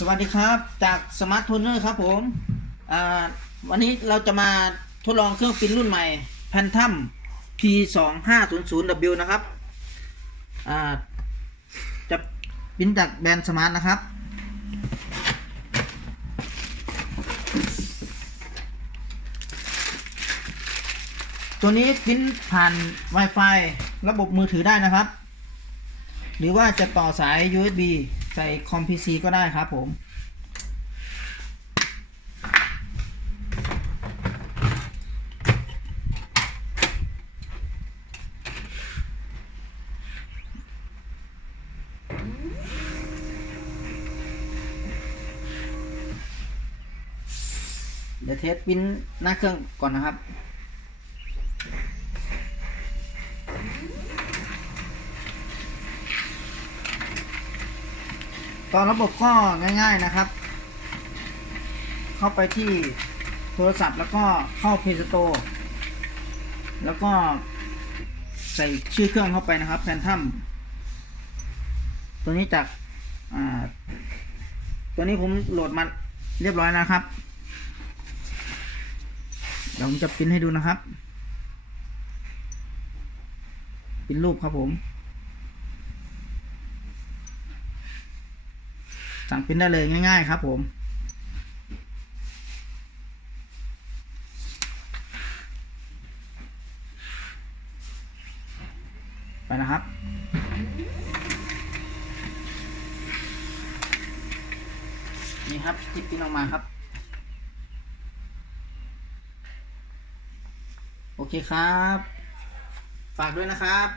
สวัสดีครับ จากสมาร์ททนเนอร์ครับผมวันนี้เราจะมาทดลองเครื่องปิ้นรุ่นใหม่ Phantom P 2 5 0 0 W นะครับจะปริ้นจากแบรนด์สมาร์ทนะครับ ตัวนี้ปิ้นผ่าน Wi-Fi ระบบมือถือได้นะครับ หรือว่าจะต่อสาย USB ใส่คอม PC ก็ได้ครับผมเดี๋ยวเทสปิ้นหน้าเครื่องก่อนนะครับ ตอนระบบก็ง่าย ๆนะครับ เข้าไปที่โทรศัพท์แล้วก็เข้า Play Store แล้วก็ใส่ชื่อเครื่องเข้าไปนะครับ Phantom ตัวนี้จากตัวนี้ผมโหลดมาเรียบร้อยแล้วครับ เดี๋ยวผมจะปริ้นให้ดูนะครับปริ้นรูปครับผม สั่งปริ้นได้เลยง่าย ๆ ครับผมไปนะครับ นี่ครับที่ปริ้นออกมาครับ โอเคครับ ฝากด้วยนะครับ